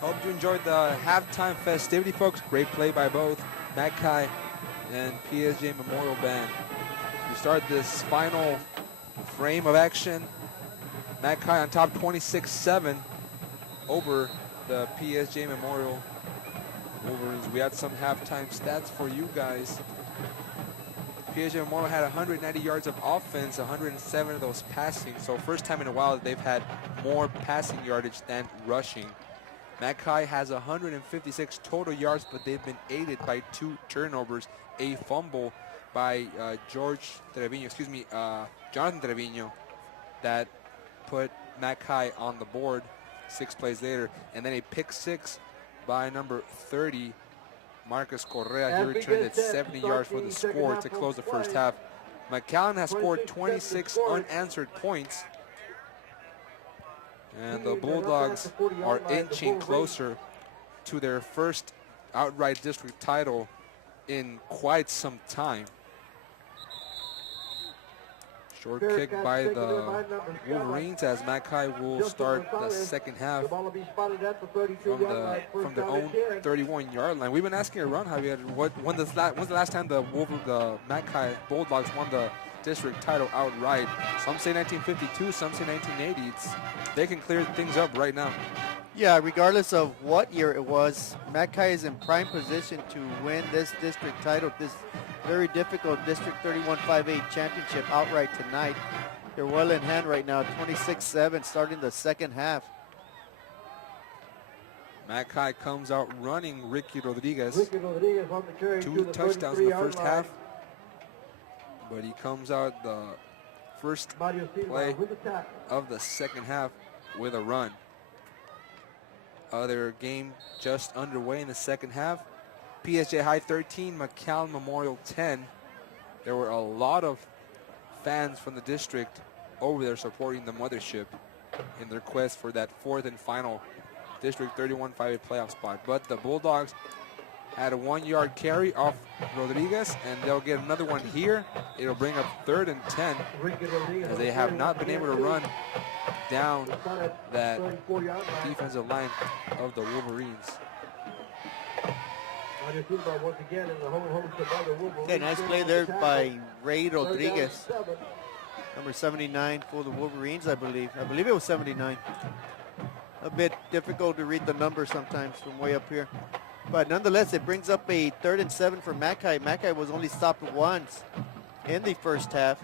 Hope you enjoyed the halftime festivity, folks. Great play by both Mcallen and PSJA Memorial Band. We start this final frame of action. Mcallen on top 26-7 over the PSJA Memorial Wolverines. We had some halftime stats for you guys. PSJA Memorial had 190 yards of offense, 107 of those passing. So first time in a while that they've had more passing yardage than rushing. Mcallen has 156 total yards, but they've been aided by 2 turnovers, a fumble by Jonathan Trevino, that put Mcallen on the board 6 plays later, and then a pick 6 by number 30, Marcus Correa. He returned it 70 yards for the score to close the first half. Mcallen has scored 26 unanswered points, and the Bulldogs are inching closer to their first outright district title in quite some time. Short kick by the Wolverines as Mcallen will start the second half from their own 31-yard line. We've been asking around, Javier, when's the last time the Mcallen Bulldogs won the district title outright? Some say 1952, some say 1980. They can clear things up right now. Yeah, regardless of what year it was, Mcallen is in prime position to win this district title, this very difficult District 31-5A championship outright tonight. They're well in hand right now, 26-7 starting the second half. Mcallen comes out running Ricky Rodriguez. 2 touchdowns in the first half, but he comes out the first play of the second half with a run. Other game just underway in the second half. PSJA High 13, Mcallen Memorial 10. There were a lot of fans from the district over there supporting the mothership in their quest for that 4th and final District 31-5A playoff spot. But the Bulldogs had a 1-yard carry off Rodriguez, and they'll get another one here. It'll bring up 3rd and 10, as they have not been able to run down that defensive line of the Wolverines. Okay, nice play there by Ray Rodriguez. Number 79 for the Wolverines, I believe. I believe it was 79. A bit difficult to read the number sometimes from way up here. But nonetheless, it brings up a 3rd and 7 for Mcallen. Mcallen was only stopped once in the first half.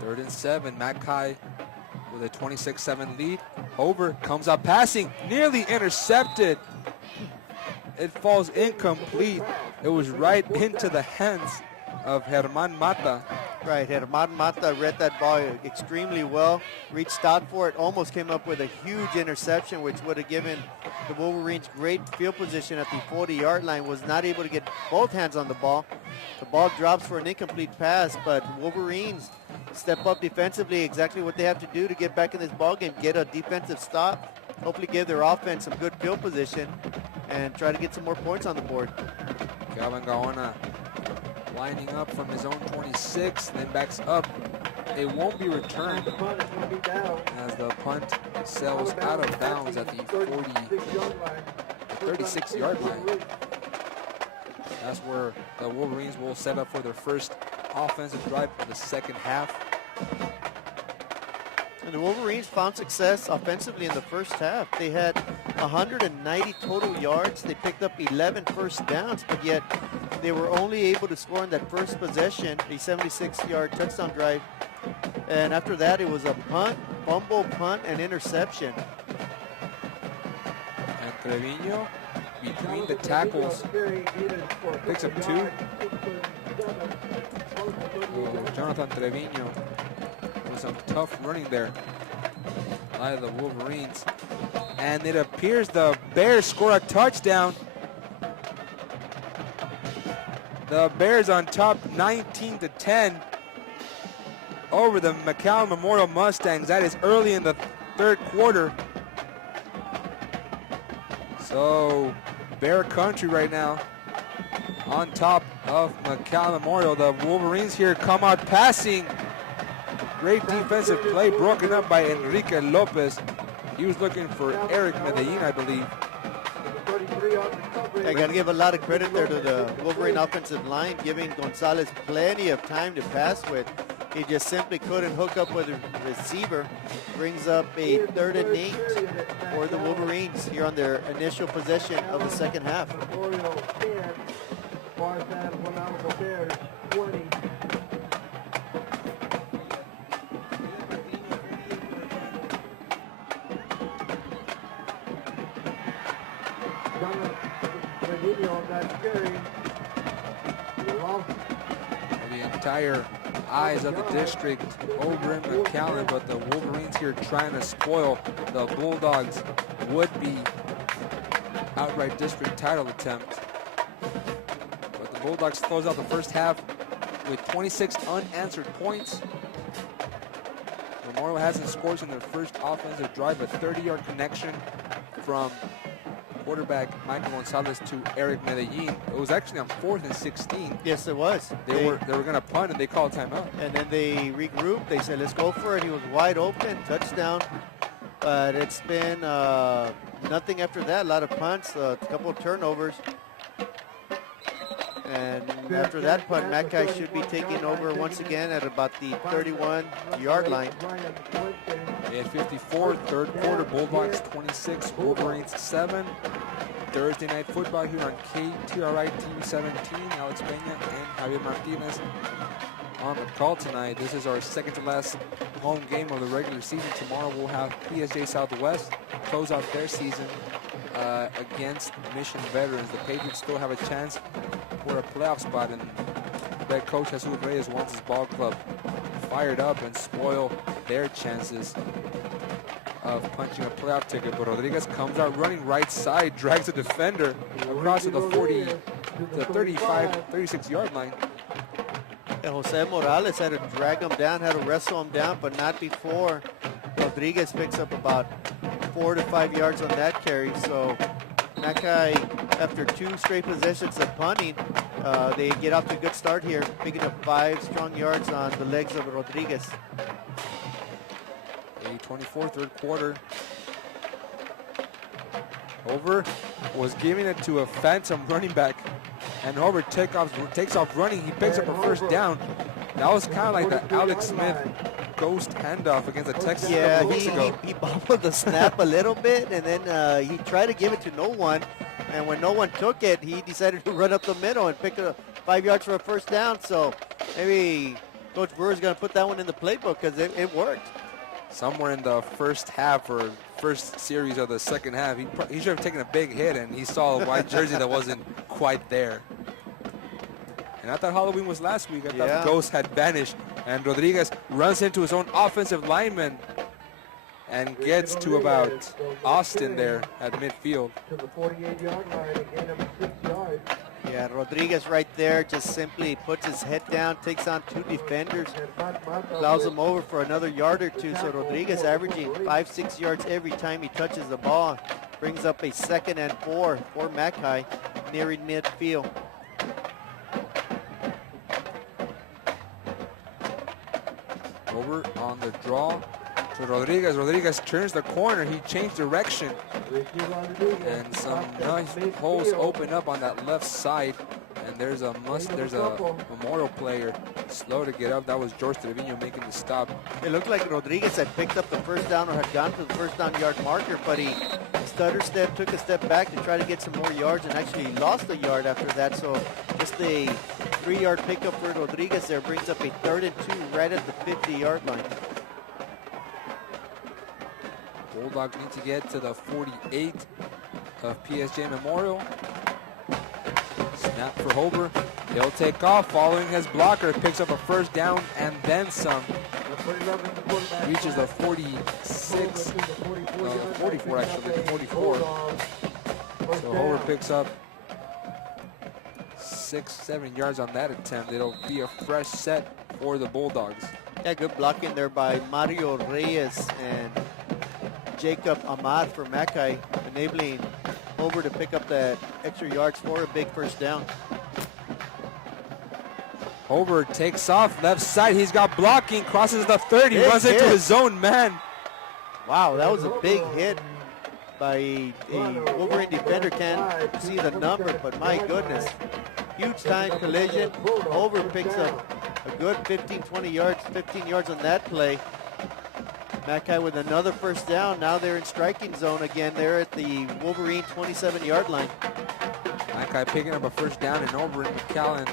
3rd and 7, Mcallen with a 26-7 lead. Over, comes up passing, nearly intercepted. It falls incomplete. It was right into the hands of Germán Mata. Right, Germán Mata read that ball extremely well, reached out for it, almost came up with a huge interception, which would have given the Wolverines great field position at the 40-yard line. Was not able to get both hands on the ball. The ball drops for an incomplete pass, but Wolverines step up defensively, exactly what they have to do to get back in this ball game, get a defensive stop, hopefully give their offense some good field position, and try to get some more points on the board. Calvin Gaona lining up from his own 26, then backs up. It won't be returned as the punt sails out of bounds at the 36-yard line. That's where the Wolverines will set up for their first offensive drive for the second half. And the Wolverines found success offensively in the first half. They had 190 total yards. They picked up 11 first downs, but yet they were only able to score in that first possession, a 76-yard touchdown drive. And after that, it was a punt, fumble, punt, and interception. And Trevino, between the tackles, picks up 2. Jonathan Trevino with some tough running there by the Wolverines. And it appears the Bears score a touchdown. The Bears on top 19-10 over the Mcallen Memorial Mustangs. That is early in the 3rd quarter. So Bear country right now on top of Mcallen Memorial. The Wolverines here come out passing. Great defensive play broken up by Enrique Lopez. He was looking for Eric Medellin, I believe. I got to give a lot of credit there to the Wolverine offensive line, giving Gonzalez plenty of time to pass with. He just simply couldn't hook up with the receiver. Brings up a 3rd and 8 for the Wolverines here on their initial possession of the second half. The entire eyes of the district over in Mcallen, but the Wolverines here trying to spoil the Bulldogs' would-be outright district title attempt. But the Bulldogs close out the first half with 26 unanswered points. Memorial hasn't scored in their first offensive drive, a 30-yard connection from quarterback Michael Gonzalez to Eric Medellin. It was actually on 4th and 16. Yes, it was. They were going to punt, and they called timeout. And then they regrouped. They said, let's go for it. He was wide open, touchdown. But it's been nothing after that. A lot of punts, a couple of turnovers. And after that punt, Mackay should be taking over once again at about the 31-yard line. At 54, third quarter, Bulldogs 26, Wolverines 7. Thursday night football here on KTRI TV 17. Alex Peña and Javier Martinez on the call tonight. This is our second to last home game of the regular season. Tomorrow we'll have PSJA Southwest close out their season against Mission Veterans. The Patriots still have a chance for a playoff spot, and head coach Jesus Reyes wants his ball club fired up and spoil their chances of punching a playoff ticket. But Rodriguez comes out running right side, drags a defender across to the 36-yard line. And Jose Morales had to drag him down, had to wrestle him down, but not before Rodriguez picks up about 4 to 5 yards on that carry. So Mackay, after 2 straight possessions of punting, they get off to a good start here, picking up 5 strong yards on the legs of Rodriguez. 24, third quarter. Over was giving it to a phantom running back, and Over takes off running. He picks up a first down. That was kind of like the Alex Smith ghost handoff against the Texans a couple weeks ago. He bobbled the snap a little bit, and then he tried to give it to no one. And when no one took it, he decided to run up the middle and pick up 5 yards for a first down. So maybe Coach Brewer's going to put that one in the playbook because it worked. Somewhere in the first half or first series of the second half, he should have taken a big hit, and he saw a white jersey that wasn't quite there. And I thought Halloween was last week. I thought the ghost had vanished. And Rodriguez runs into his own offensive lineman and gets to about Austin there at midfield. To the 48-yard line, a gain of 6 yards. Yeah, Rodriguez right there just simply puts his head down, takes on 2 defenders, plows them over for another yard or 2. So Rodriguez averaging 5-6 yards every time he touches the ball. Brings up a 2nd and 4 for Mackay, nearing midfield. Over on the draw to Rodriguez. Rodriguez turns the corner. He changed direction. And some nice holes open up on that left side. And there's a Memorial player slow to get up. That was George Trevino making the stop. It looked like Rodriguez had picked up the first down or had gone to the first down yard marker, but he stutter step, took a step back to try to get some more yards, and actually lost a yard after that. So just a 3-yard pickup for Rodriguez there brings up a 3rd and 2 right at the 50-yard line. Bulldogs need to get to the 48 of PSJA Memorial. Snap for Hober. He'll take off following his blocker. Picks up a first down and then some. Reaches the 46, 44 actually, the 44. So Hober picks up 6-7 yards on that attempt. It'll be a fresh set for the Bulldogs. Yeah, good blocking there by Mario Reyes and Jacob Ahmad for Mackay, enabling Hober to pick up that extra yards for a big first down. Hober takes off left side. He's got blocking, crosses the 30, runs into his own man. Wow, that was a big hit by a Wolverine defender. Can't see the number, but my goodness. Huge time collision. Over picks up a good 15, 20 yards, 15 yards on that play. Mackay with another first down. Now they're in striking zone again. They're at the Wolverine 27-yard line. Mackay picking up a first down and over in Mcallen.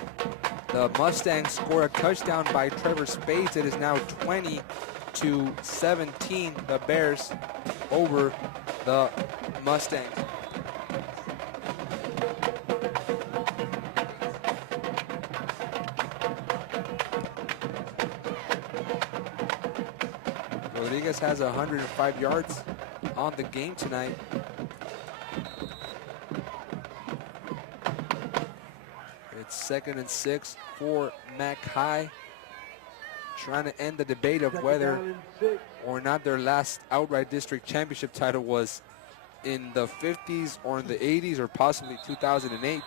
The Mustangs score a touchdown by Trevor Spades. It is now 20-17. The Bears over the Mustangs. Rodriguez has 105 yards on the game tonight. It's 2nd and 6 for Mackay. Trying to end the debate of whether or not their last outright district championship title was in the 50s or in the 80s or possibly 2008.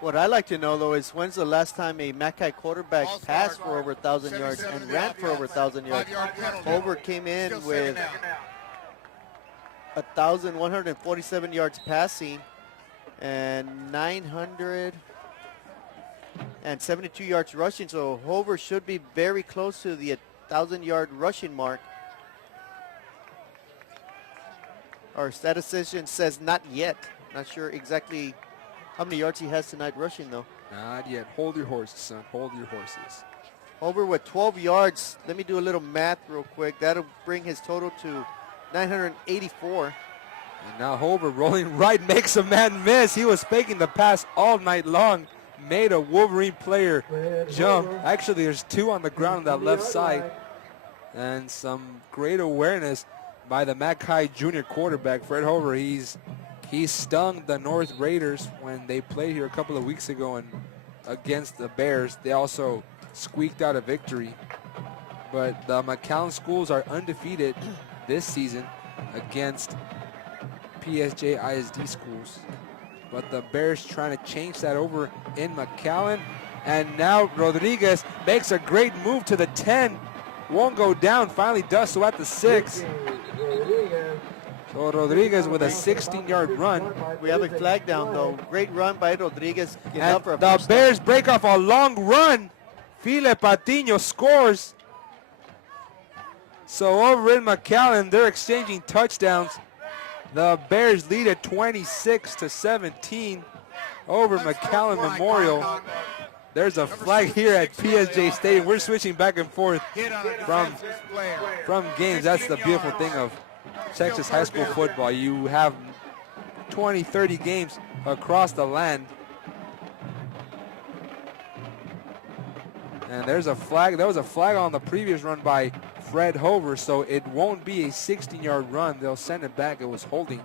What I like to know, though, is when's the last time a Mackay quarterback passed for over 1,000 yards and ran for over 1,000 yards? Over came in with 1,147 yards passing and 972 yards rushing. So Hover should be very close to the 1,000-yard rushing mark. Our statistician says not yet. Not sure exactly how many yards he has tonight rushing, though. Not yet. Hold your horses, son. Hold your horses. Over with 12 yards. Let me do a little math real quick. That'll bring his total to 984. And now Hover rolling right makes a man miss. He was faking the pass all night long. Made a Wolverine player jump. Actually, there's two on the ground on that left side. And some great awareness by the Mackay junior quarterback, Fred Hover. He stung the North Raiders when they played here a couple of weeks ago and against the Bears. They also squeaked out a victory. But the Mcallen schools are undefeated this season against PSJA ISD schools. But the Bears trying to change that over in Mcallen. And now Rodriguez makes a great move to the 10. Won't go down, finally does so at the 6. So Rodriguez with a 16-yard run. We have a flag down, though. Great run by Rodriguez. And the Bears break off a long run. File Patiño scores. So over in Mcallen, they're exchanging touchdowns. The Bears lead at 26-17 over Mcallen Memorial. There's a flag here at PSJ Stadium. We're switching back and forth from games. That's the beautiful thing of Texas high school football. You have 20, 30 games across the land. And there's a flag. There was a flag on the previous run by Fred Hover, so it won't be a 16-yard run. They'll send it back. It was holding.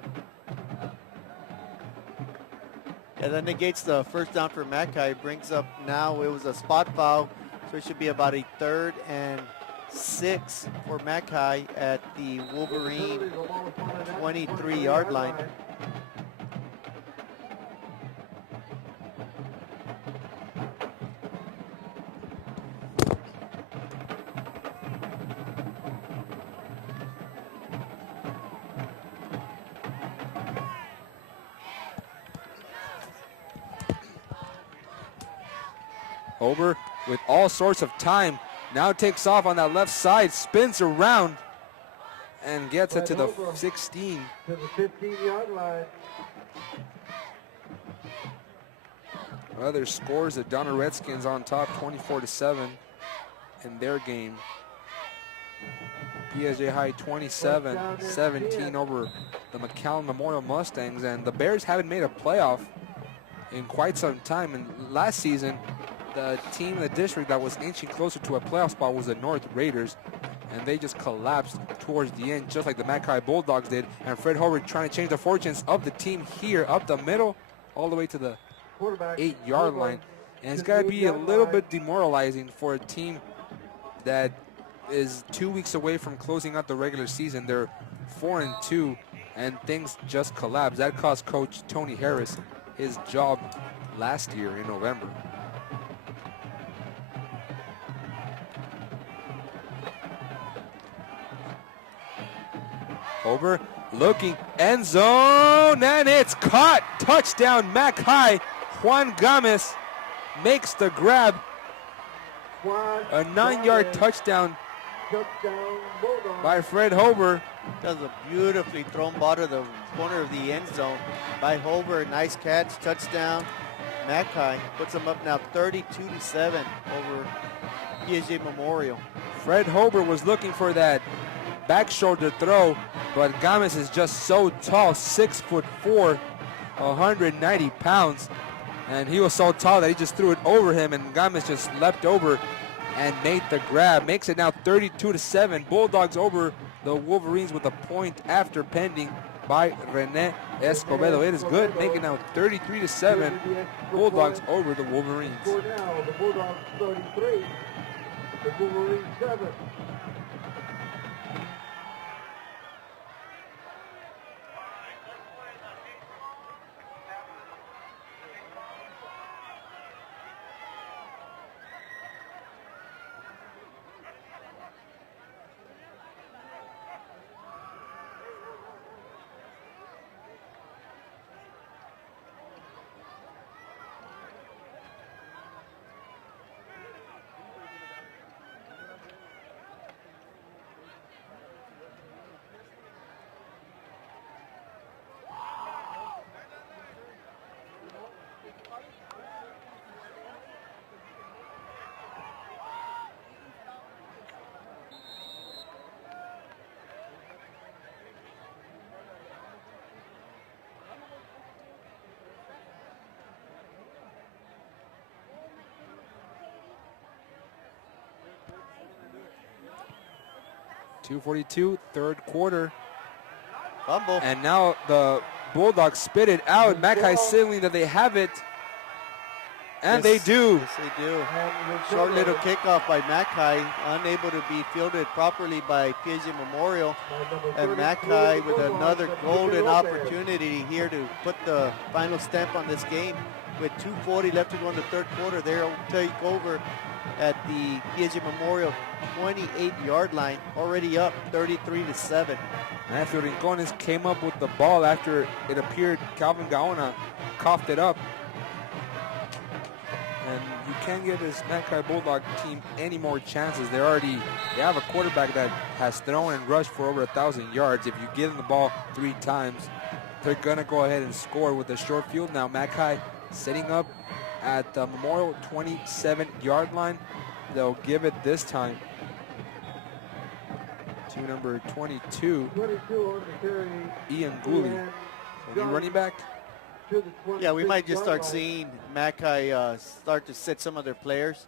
Yeah, that negates the first down for Mackay. Brings up now, it was a spot foul, so it should be about a 3rd and 6 for Mackay at the Wolverine 23-yard line. Hover with all sorts of time. Now takes off on that left side, spins around, and gets it to the 16. To the 15-yard line. Other scores, the Donner Redskins on top, 24-7 in their game. PSJ High 27-17 over the Mcallen Memorial Mustangs, and the Bears haven't made a playoff in quite some time. And last season, the team in the district that was inching closer to a playoff spot was the North Raiders, and they just collapsed towards the end, just like the Mackay Bulldogs did. And Fred Howard trying to change the fortunes of the team here up the middle, all the way to the 8-yard line. And it's got to be a little bit demoralizing for a team that is 2 weeks away from closing out the regular season. They're 4-2, and things just collapsed. That cost Coach Tony Harris his job last year in November. Over, looking, end zone, and it's caught. Touchdown, Mac High. Juan Gomez makes the grab. A 9-yard touchdown by Fred Hover. That was a beautifully thrown ball to the corner of the end zone by Hover. Nice catch, touchdown. Mackay puts them up now 32-7 over PSJA Memorial. Fred Hover was looking for that back shoulder throw, but Gomez is just so tall, 6'4", 190 pounds. And he was so tall that he just threw it over him, and Gomez just leapt over and made the grab. Makes it now 32-7. Bulldogs over the Wolverines with a point after pending by Rene Escobedo. It is good, making now 33-7. Bulldogs over the Wolverines. For now, the Bulldogs 33, the Wolverines 7. .242, third quarter. Fumble. And now the Bulldogs spit it out. Mackay signaling that they have it. And Yes, they do. Yes, they do. Short little kickoff by Mackay, unable to be fielded properly by PSJA Memorial. And Mackay with another golden opportunity here to put the final stamp on this game. With 2:40 left to go in the third quarter, they'll take over at the PSJA Memorial 28-yard line, already up 33-7. Matthew Rincones came up with the ball after it appeared Calvin Gaona coughed it up. And you can't give this Mackay Bulldog team any more chances. They have a quarterback that has thrown and rushed for over 1,000 yards. If you give them the ball 3 times, they're gonna go ahead and score with a short field. Now Mackay setting up at the Memorial 27-yard line. They'll give it this time to number 22, 22 on the carry. Ian Gooley. So new running back. To the Yeah, we might just 26-yard start line. seeing Mackay start to sit some of their players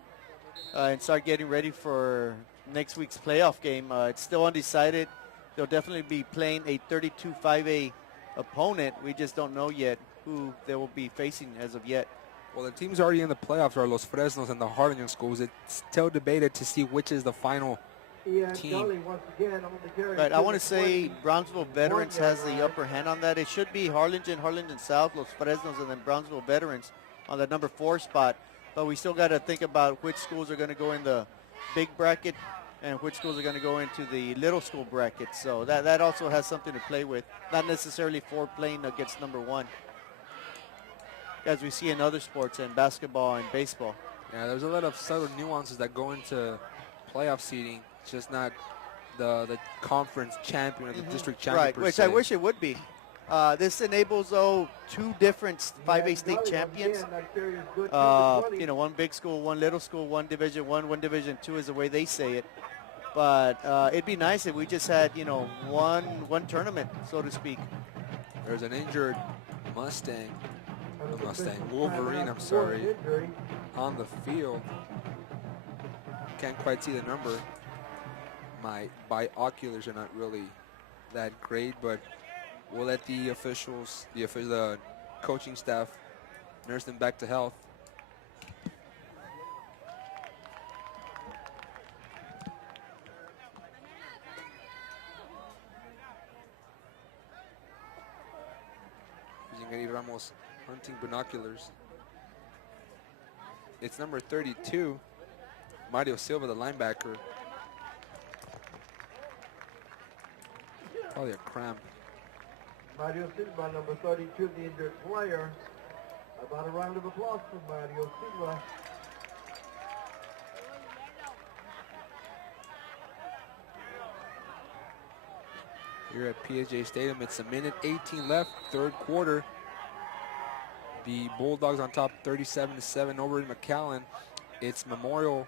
and start getting ready for next week's playoff game. It's still undecided. They'll definitely be playing a 32-5A opponent. We just don't know yet who they will be facing as of yet. Well, the teams already in the playoffs are Los Fresnos and the Harlingen schools. It's still debated to see which is the final Ian team. Gully once again on the carry. But I to want to the say 20. Brownsville Veterans has the 1-yard upper hand on that. It should be Harlingen South, Los Fresnos, and then Brownsville Veterans on the number 4 spot. But we still got to think about which schools are going to go in the big bracket and which schools are going to go into the little school bracket. So that also has something to play with. Not necessarily for playing against number 1, as we see in other sports, in basketball and baseball. Yeah, there's a lot of subtle nuances that go into playoff seeding. It's just not the conference champion or the district champion Right, per which se. I wish it would be. This enables, 2 different 5A Ian state Gully, champions. once again, that carry is good to the 20. You know, one big school, one little school, one Division 1, one Division 2 is the way they say it. But it'd be nice if we just had, one tournament, so to speak. There's an injured Mustang, And the Mustang, officials Wolverine, timeout I'm for sorry, an injury. on the field. Can't quite see the number. My binoculars are not really that great, but we'll let the officials, the coaching staff, nurse them back to health. Using Eddie Ramos hunting binoculars. It's number 32, Mario Silva, the linebacker. Probably a cramp. Mario Silva, number 32, the injured player. About a round of applause for Mario Silva. Here at PSJA Stadium, it's a minute 18 left, third quarter. The Bulldogs on top 37-7 over in Mcallen. It's Memorial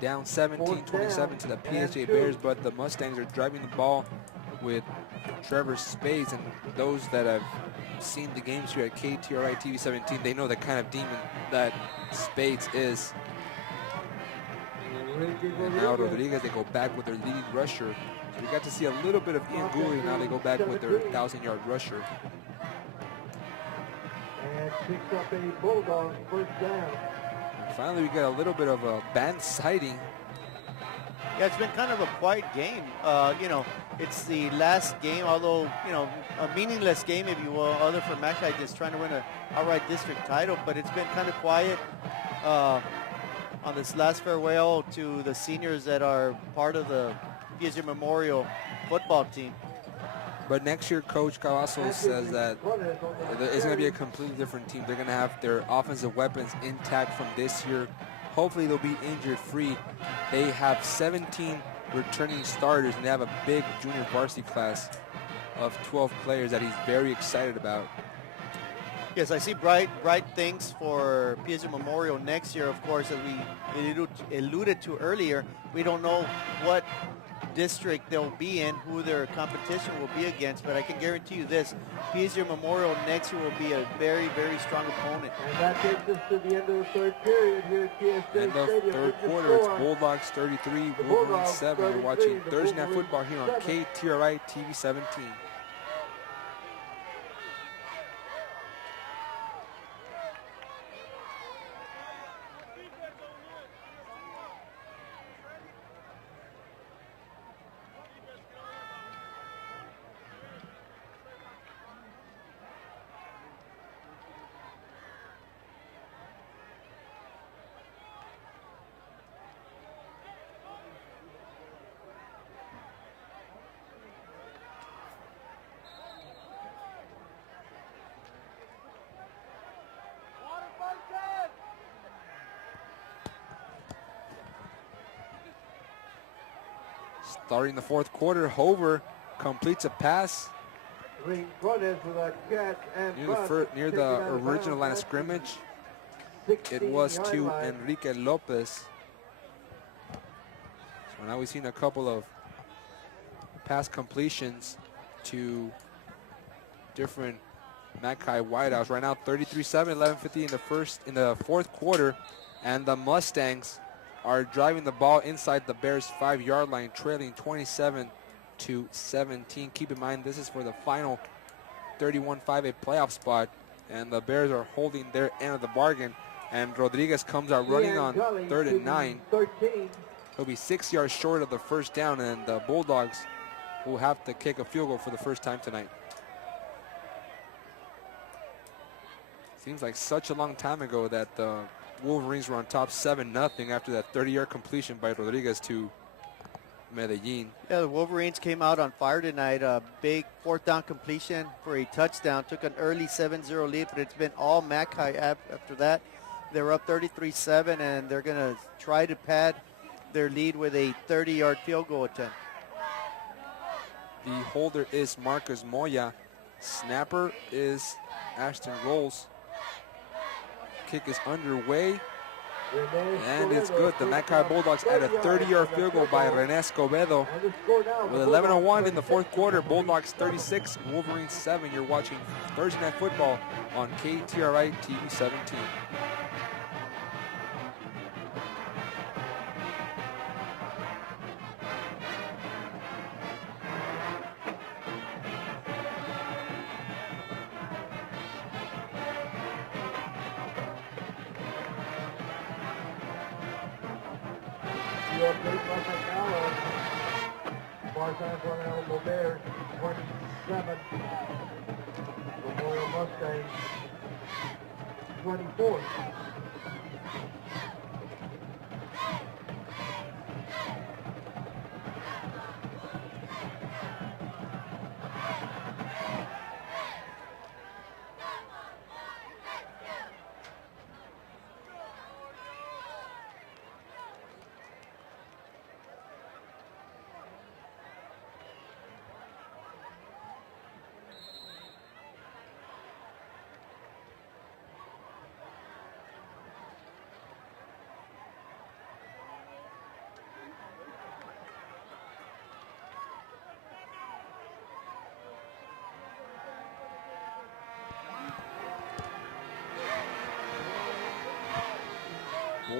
down 17-27 to the PSJA Bears, but the Mustangs are driving the ball with Trevor Spades, and those that have seen the games here at KTRI TV 17, they know the kind of demon that Spades is. And now Rodriguez, they go back with their lead rusher. So we got to see a little bit of Ian Gooley. Now they go back with their 1,000-yard rusher. And picks up a Bulldog first down. And finally, we got a little bit of a band sighting. Yeah, it's been kind of a quiet game. You know, it's the last game, although, you know, a meaningless game, if you will, other for Mackay just trying to win an outright district title. But it's been kind of quiet on this last farewell to the seniors that are part of the PSJA Memorial football team. But next year, Coach Cavazos says that it's going to be a completely different team. They're going to have their offensive weapons intact from this year. Hopefully, they'll be injured-free. They have 17 returning starters, and they have a big junior varsity class of 12 players that he's very excited about. Yes, I see bright things for PSJA Memorial next year. Of course, as we alluded to earlier, we don't know what district they'll be in, who their competition will be against, but I can guarantee you this, PSJA Memorial next year will be a very, very strong opponent. And that takes us to the end of the third period here at PSJA End of Stadium. third quarter, it's Bulldogs 33, Wolverines 7. We're watching Thursday Night Football here on KTRI TV 17. Starting the fourth quarter, Hover completes a pass Ring Flores with a catch and near the original line of scrimmage. It was to Enrique Lopez. So now we've seen a couple of pass completions to different Mackay wideouts. Right now, 33-7, 11:50 in the fourth quarter, and the Mustangs are driving the ball inside the Bears' 5-yard line, trailing 27-17. Keep in mind, this is for the final 31-5A playoff spot, and the Bears are holding their end of the bargain. And Rodriguez comes out running on 3rd and 9. He'll be 6 yards short of the first down, and the Bulldogs will have to kick a field goal for the first time tonight. Seems like such a long time ago that the Wolverines were on top 7-0 after that 30-yard completion by Rodriguez to Medellin. Yeah, the Wolverines came out on fire tonight. A big 4th down completion for a touchdown. Took an early 7-0 lead, but it's been all Mackay after that. They were up 33-7, and they're going to try to pad their lead with a 30-yard field goal attempt. The holder is Marcus Moya. Snapper is Ashton Rolls. Kick is underway, and it's good. The Mackay Bulldogs add a 30-yard field goal by René Escobedo. With 11:01 in the fourth quarter, Bulldogs 36, Wolverines 7. You're watching Thursday Night Football on KTRI TV 17. Bears 27, Memorial Mustangs 24.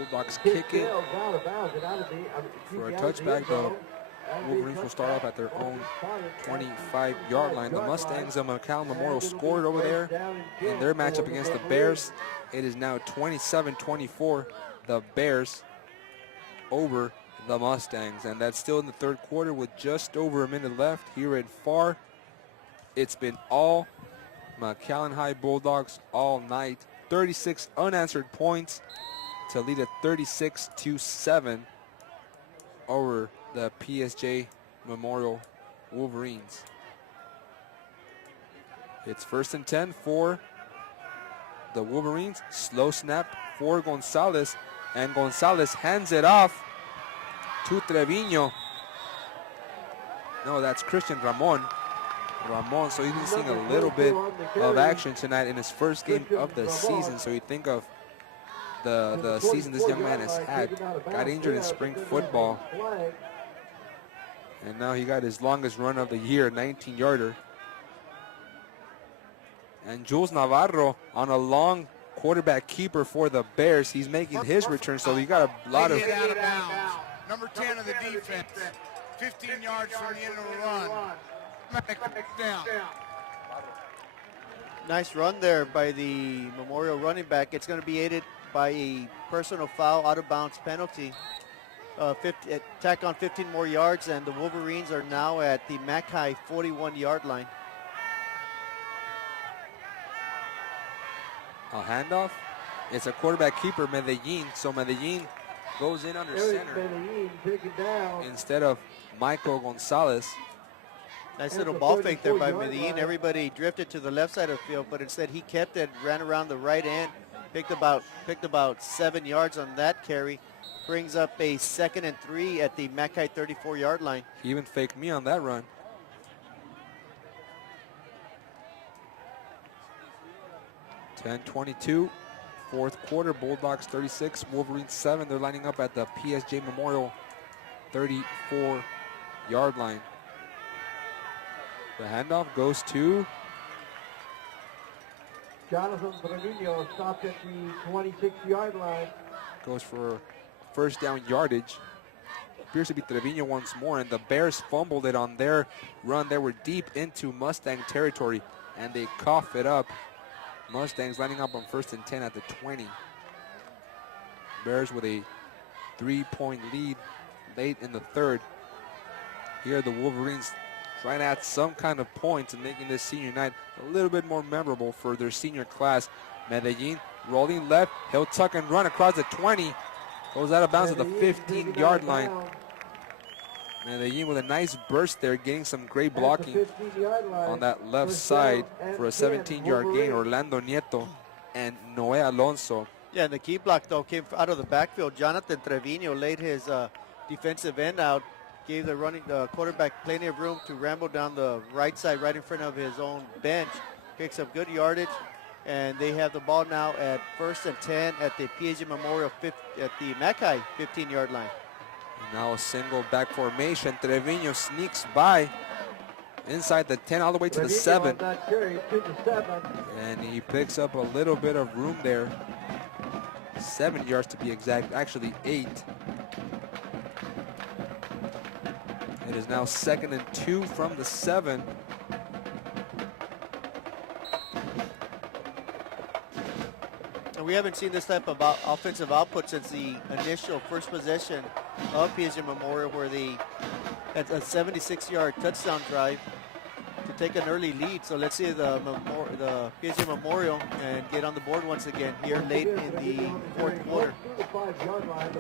Bulldogs kick it for a touchback. The Wolverines will start off at their own 25-yard line. The Mustangs of Mcallen Memorial scored over there in their matchup against the Bears. It is now 27-24, the Bears over the Mustangs. And that's still in the third quarter with just over a minute left here at FAR. It's been all Mcallen High Bulldogs all night. 36 unanswered points to lead at 36-7 over the PSJ Memorial Wolverines. It's 1st and 10 for the Wolverines. Slow snap for Gonzalez, and Gonzalez hands it off to Trevino. No, that's Christian Ramon. So he's been seeing a little bit of action tonight in his first game of the season. So you think of the season this young man has had. Got injured in spring football, and now he got his longest run of the year, 19-yarder. And Jules Navarro on a long quarterback keeper for the Bears. He's making his return, so he got a lot of... Out of bounds. Number 10 of the defense. 15 yards from the end of the run. Down. Nice run there by the Memorial running back. It's going to be aided by a personal foul, out of bounds penalty. Tack on 15 more yards, and the Wolverines are now at the Mackay 41-yard line. A handoff. It's a quarterback keeper, Medellin. So Medellin goes in under center instead of Michael Gonzalez. Nice little ball fake there by Medellin. Everybody drifted to the left side of the field, but instead he kept it, ran around the right end, picked about 7 yards on that carry. Brings up a 2nd and 3 at the Mackay 34-yard line. He even faked me on that run. (10:22), fourth quarter. Bulldogs 36, Wolverines 7. They're lining up at the PSJ Memorial 34-yard line. The handoff goes to Jonathan Trevino, stopped at the 26-yard line. Goes for first down yardage. Appears to be Trevino once more, and the Bears fumbled it on their run. They were deep into Mustang territory, and they cough it up. Mustangs lining up on 1st and 10 at the 20. Bears with a 3-point lead late in the third. Here the Wolverines trying to add some kind of points and making this senior night a little bit more memorable for their senior class. Medellin rolling left. He'll tuck and run across the 20. Goes out of bounds at the 15-yard line. Medellin with a nice burst there, getting some great blocking on that left side for a 17-yard gain. Orlando Nieto and Noé Alonso. Yeah, and the key block, though, came out of the backfield. Jonathan Trevino laid his defensive end out, gave the quarterback plenty of room to ramble down the right side right in front of his own bench. Picks up good yardage, and they have the ball now at 1st and 10 at the PSJ Memorial at the Mackay 15-yard line. Now a single back formation. Trevino sneaks by inside the 10 all the way to the 7. And he picks up a little bit of room there. 7 yards to be exact, actually 8. It is now 2nd and 2 from the 7. And we haven't seen this type of offensive output since the initial first possession of PSJ Memorial, where they had a 76-yard touchdown drive to take an early lead. So let's see the PSJ Memorial and get on the board once again here late in the fourth quarter.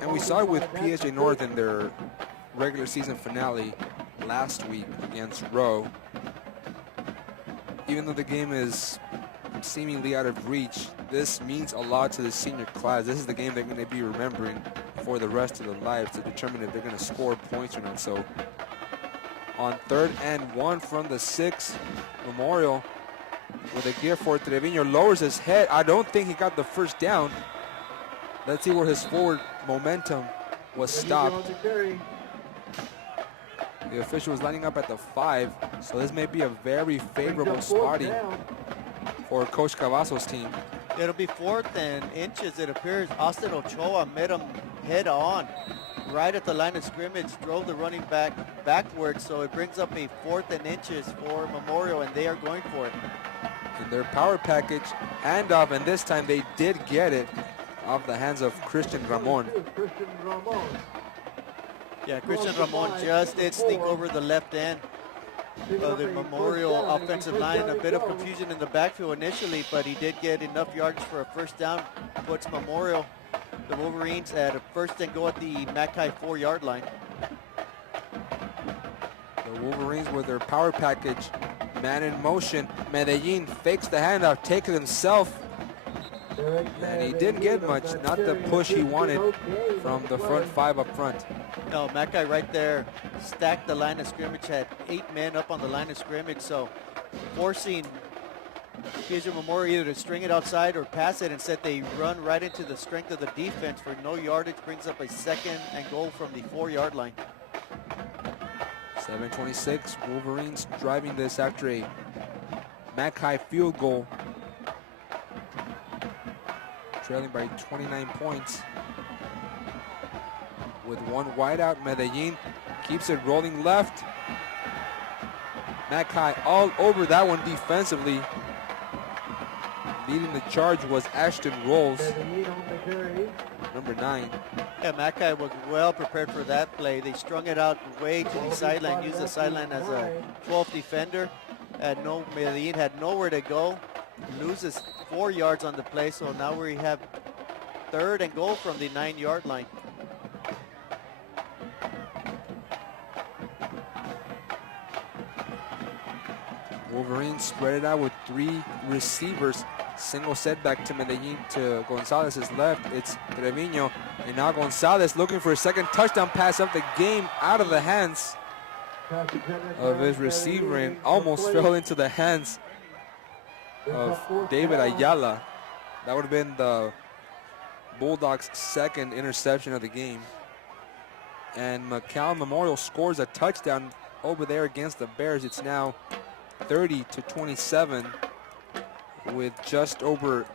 And we saw it with PSJ North in their regular season finale last week against Rowe. Even though the game is seemingly out of reach, this means a lot to the senior class. This is the game they're going to be remembering for the rest of their lives to determine if they're going to score points or not. So on 3rd and 1 from the 6, Memorial with a gift for Trevino, lowers his head. I don't think he got the first down. Let's see where his forward momentum was stopped. The official was lining up at the 5, so this may be a very favorable spotting for Coach Cavazos' team. It'll be 4th and inches, it appears. Austin Ochoa met him head on right at the line of scrimmage, drove the running back backwards, so it brings up a 4th and inches for Memorial, and they are going for it. In their power package, handoff, and this time they did get it off the hands of Christian Ramon. Yeah, Christian Ramon just did sneak over the left end of the Memorial offensive line. A bit of confusion in the backfield initially, but he did get enough yards for a first down. Puts Memorial, the Wolverines, at a 1st and goal at the Mackay 4-yard line. The Wolverines with their power package, man in motion. Medellin fakes the handoff, takes it himself, and he didn't get much, not the push he wanted from the front 5 up front. No, Mackay right there stacked the line of scrimmage, had 8 men up on the line of scrimmage, so forcing PSJA Memorial either to string it outside or pass it. Instead, they run right into the strength of the defense for no yardage, brings up a 2nd and goal from the 4-yard line. 7:26, Wolverines driving this after a Mackay field goal, trailing by 29 points. With one wide out, Medellin keeps it rolling left. Mackay all over that one defensively. Leading the charge was Ashton Rolls, number 9. Yeah, Mackay was well prepared for that play. They strung it out way to the sideline, used the sideline as a 12th defender. Medellin had nowhere to go. Loses 4 yards on the play, so now we have 3rd and goal from the 9-yard line. Wolverines spread it out with 3 receivers. Single setback to Medellin to Gonzalez's left. It's Trevino, and now Gonzalez looking for a 2nd touchdown pass up the game, out of the hands of his receiver, and almost fell into the hands of David Ayala. That would have been the Bulldogs' 2nd interception of the game. And Mcallen Memorial scores a touchdown over there against the Bears. It's now 30-27 with just over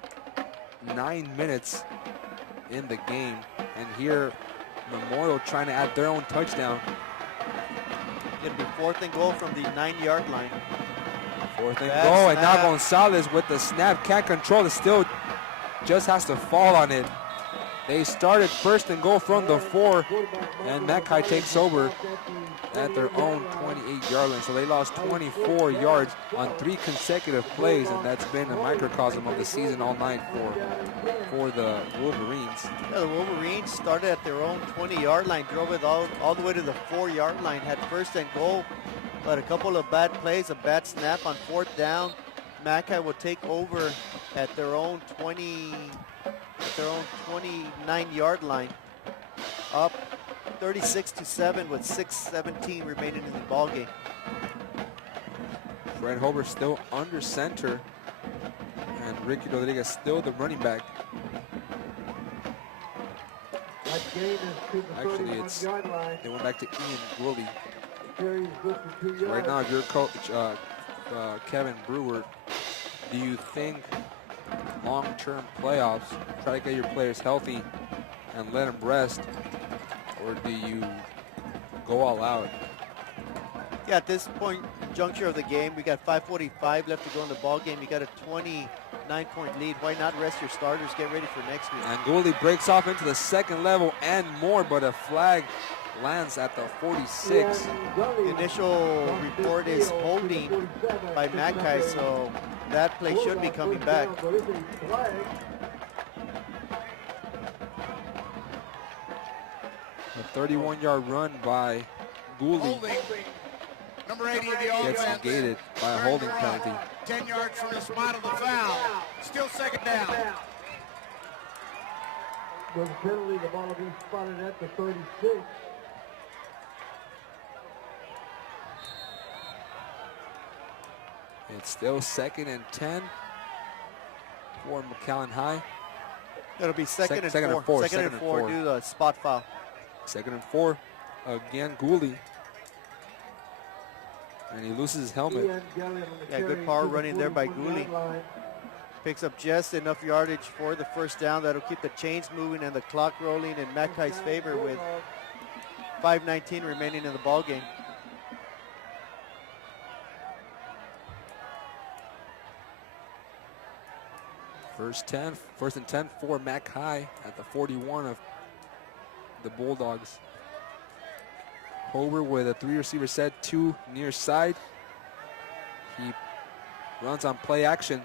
9 minutes in the game. And here, Memorial trying to add their own touchdown. It'll be 4th and goal from the 9-yard line. 4th and goal, and now Gonzalez with the snap, can't control it, still just has to fall on it. They started 1st and goal from the 4, and Mackay takes over at their own 28-yard line. So they lost 24 yards on 3 consecutive plays, and that's been a microcosm of the season all night for the Wolverines. Yeah, the Wolverines started at their own 20-yard line, drove it all the way to the 4-yard line, had 1st and goal, but a couple of bad plays, a bad snap on 4th down. Mackay will take over at their own 29-yard line, up 36-7 with 6:17 remaining in the ball game. Fred Holbert still under center, and Ricky Rodriguez still the running back. Actually, they went back to Ian Woolley. So right now, if you're coach Kevin Brewer, do you think long-term playoffs, try to get your players healthy and let them rest, or do you go all out? Yeah, at this point, juncture of the game, we got 5:45 left to go in the ball game. You got a 29-point lead. Why not rest your starters? Get ready for next week. And Gooley breaks off into the 2nd level and more, but a flag lands at the 46. The initial report is holding by Mackay, so that play should be coming back. A 31-yard run by Gooley Number 80 of the gets offense. negated by a holding penalty. 10 yards from the spot of the foul. Still 2nd down. With the penalty, the ball will be spotted at the 36. It's still 2nd and 10 for Mcallen High. It'll be second and four. Second and four due to the spot foul. 2nd and 4. Again, Gooley. And he loses his helmet. Yeah, good power running there by Gooley. Picks up just enough yardage for the first down. That'll keep the chains moving and the clock rolling in Mackay's favor with 5:19 remaining in the ball game. First and 10 for Mackay at the 41 of the Bulldogs. Hober with a 3-receiver set, 2 near side. He runs on play action.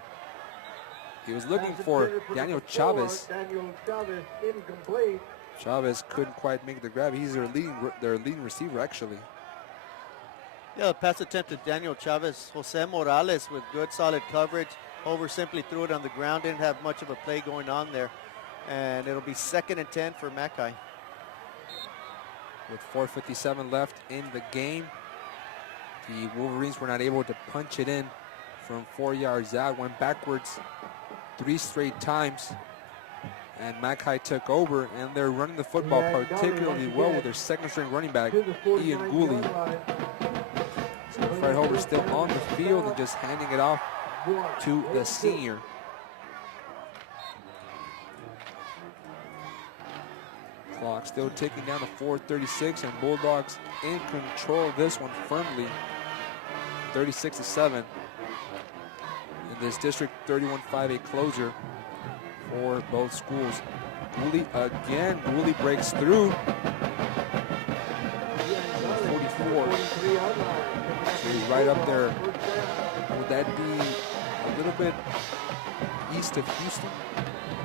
He was looking for Daniel Chavez. Daniel Chavez incomplete. Chavez couldn't quite make the grab. He's their leading receiver, actually. Yeah, the pass attempt to Daniel Chavez. Jose Morales with good solid coverage. Hober simply threw it on the ground, didn't have much of a play going on there. And it'll be 2nd and 10 for Mackay. With 4:57 left in the game, the Wolverines were not able to punch it in from 4 yards out. Went backwards 3 straight times. And Mackay took over, and they're running the football particularly well with their second-string running back, Ian Gooley. So Fred Hober still on the field and just handing it off to the senior. Clock still ticking down to 4:36, and Bulldogs in control of this one firmly, 36-7. In this district 31-5, a closer for both schools. Gooley again. Gooley breaks through. 44. He's right up there. Would that be a little bit east of Houston?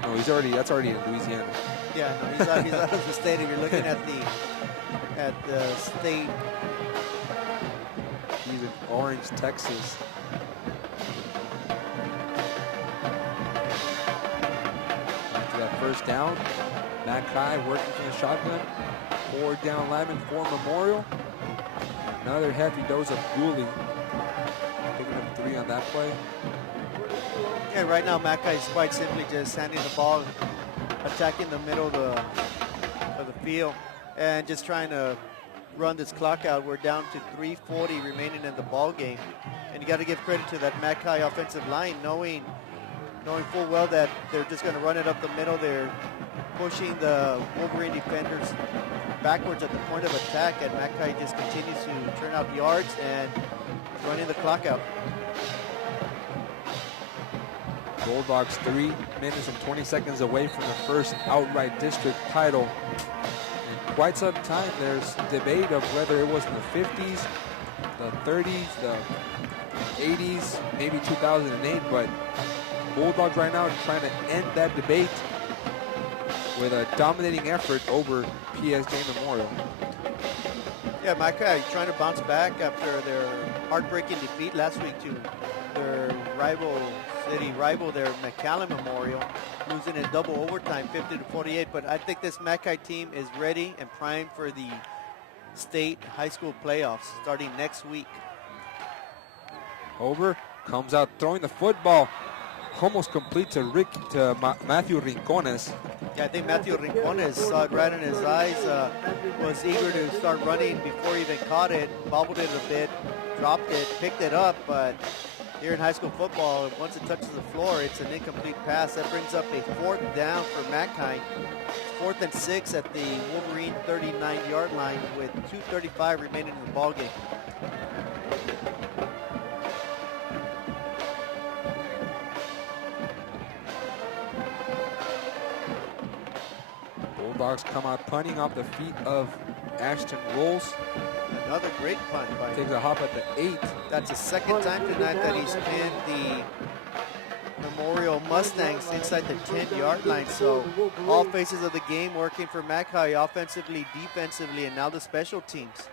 No, that's already in Louisiana. Yeah, no, he's out of the state. If you're looking at the state, he's in Orange, Texas. To that first down, Mackay working from the shotgun. 4 down lineman for Memorial. Another heavy dose of Gooley. Picking up 3 on that play. Yeah, right now Mackay is quite simply just handing the ball, attacking the middle of the field, and just trying to run this clock out. We're down to 3:40 remaining in the ball game, and you got to give credit to that Mackay offensive line, knowing full well that they're just going to run it up the middle. They're pushing the Wolverine defenders backwards at the point of attack, and Mackay just continues to turn out yards and running the clock out. Bulldogs 3 minutes and 20 seconds away from the first outright district title. In quite some time, there's debate of whether it was in the 50s, the 30s, the 80s, maybe 2008, but Bulldogs right now are trying to end that debate with a dominating effort over PSJA Memorial. Yeah, Mackay trying to bounce back after their heartbreaking defeat last week to their city rival there, Mcallen Memorial, losing in double overtime, 50-48. But I think this Mackay team is ready and primed for the state high school playoffs starting next week. Hober comes out throwing the football, almost complete to Matthew Rincones. Yeah, I think Matthew Rincones saw it right in his eyes, was eager to start running before he even caught it, bobbled it a bit, dropped it, picked it up, but here in high school football, once it touches the floor, it's an incomplete pass. That brings up a 4th down for Mackay. 4th and 6 at the Wolverine 39-yard line with 2:35 remaining in the ball game. Bulldogs come out punting off the feet of Ashton Rolls. Another great punt by him. Takes a hop at the 8. That's the 2nd time tonight that he's pinned the Memorial Mustangs inside the 10-yard line. So all phases of the game working for Mackay, offensively, defensively, and now the special teams.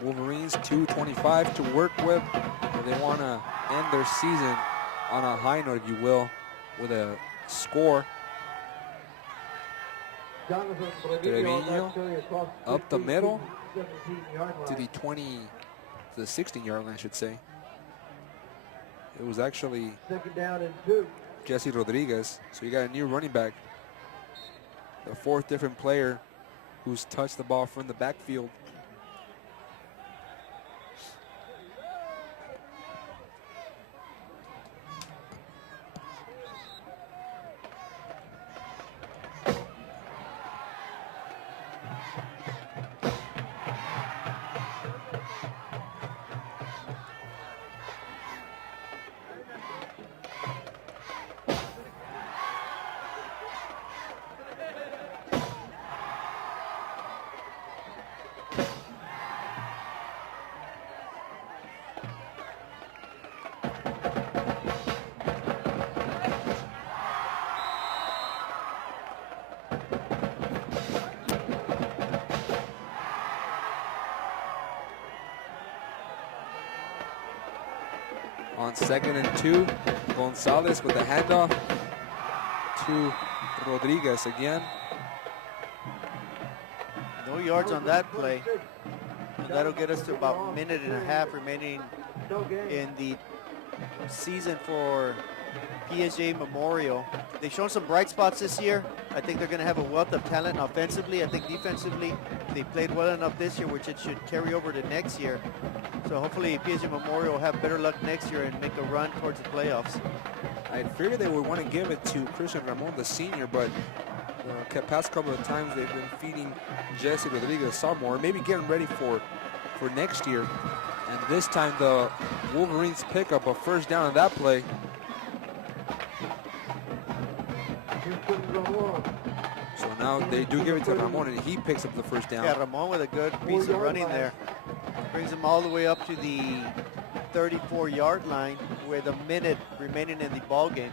Wolverines 2:25 to work with. They want to end their season on a high note, if you will, with a score. Trevino up the middle. 17-yard line. to the 16-yard line, I should say. It was actually 2nd down and 2. Jesse Rodriguez. So you got a new running back. The 4th different player who's touched the ball from the backfield. On 2nd and 2, Gonzalez with the handoff to Rodriguez again. No yards on that play. And that'll get us to about a minute and a half remaining in the season for PSJA Memorial. They've shown some bright spots this year. I think they're going to have a wealth of talent offensively. I think defensively they played well enough this year, which it should carry over to next year. So hopefully PSJA Memorial will have better luck next year and make a run towards the playoffs. I figured they would want to give it to Christian Ramon, the senior, but the past couple of times they've been feeding Jesse Rodriguez sophomore, maybe getting ready for next year. And this time the Wolverines pick up a 1st down on that play. So now they do give it to Ramon, and he picks up the 1st down. Yeah, Ramon with a good piece of running there. Brings him all the way up to the 34-yard line with a minute remaining in the ball game.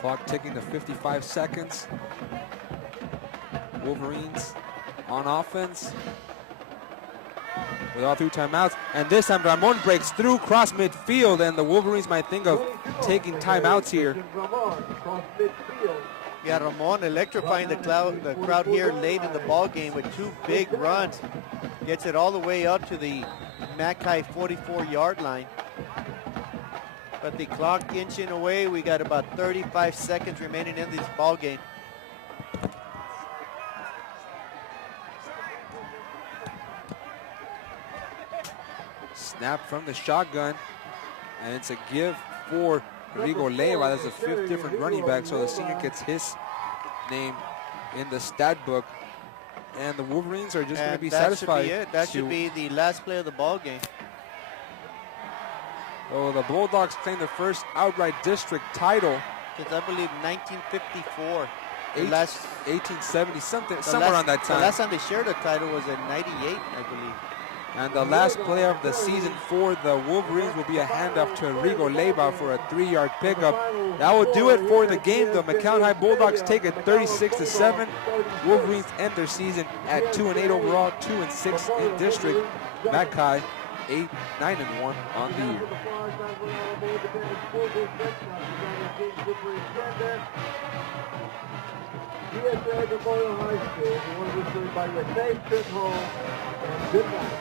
Clock ticking to 55 seconds. Wolverines on offense with all 3 timeouts. And this time Ramon breaks through cross midfield, and the Wolverines might think of taking timeouts here. Yeah, Ramon electrifying the crowd here late in the ball game with 2 big runs. Gets it all the way up to the Mackay 44-yard line. But the clock inching away. We got about 35 seconds remaining in this ball game. Snap from the shotgun, and it's a give for Rigo Leyva. That's the 5th different running back, so the senior gets his name in the stat book. And the Wolverines are just going to be satisfied. Should be it. That should be the last play of the ball game. So the Bulldogs claim their first outright district title. Since I believe 1954. 1870, somewhere around that time. The last time they shared a title was in 98, I believe. And the last play of the season for the Wolverines will be a handoff to Rigo Leyva for a 3-yard pickup. That will do it for the game. The Mcallen High Bulldogs take it 36-7. Wolverines end their season at 2-8 overall, 2-6 in district. Mackay 9-1 on the year. PSJA Memorial High School, we want to wish everybody a safe trip home and good night.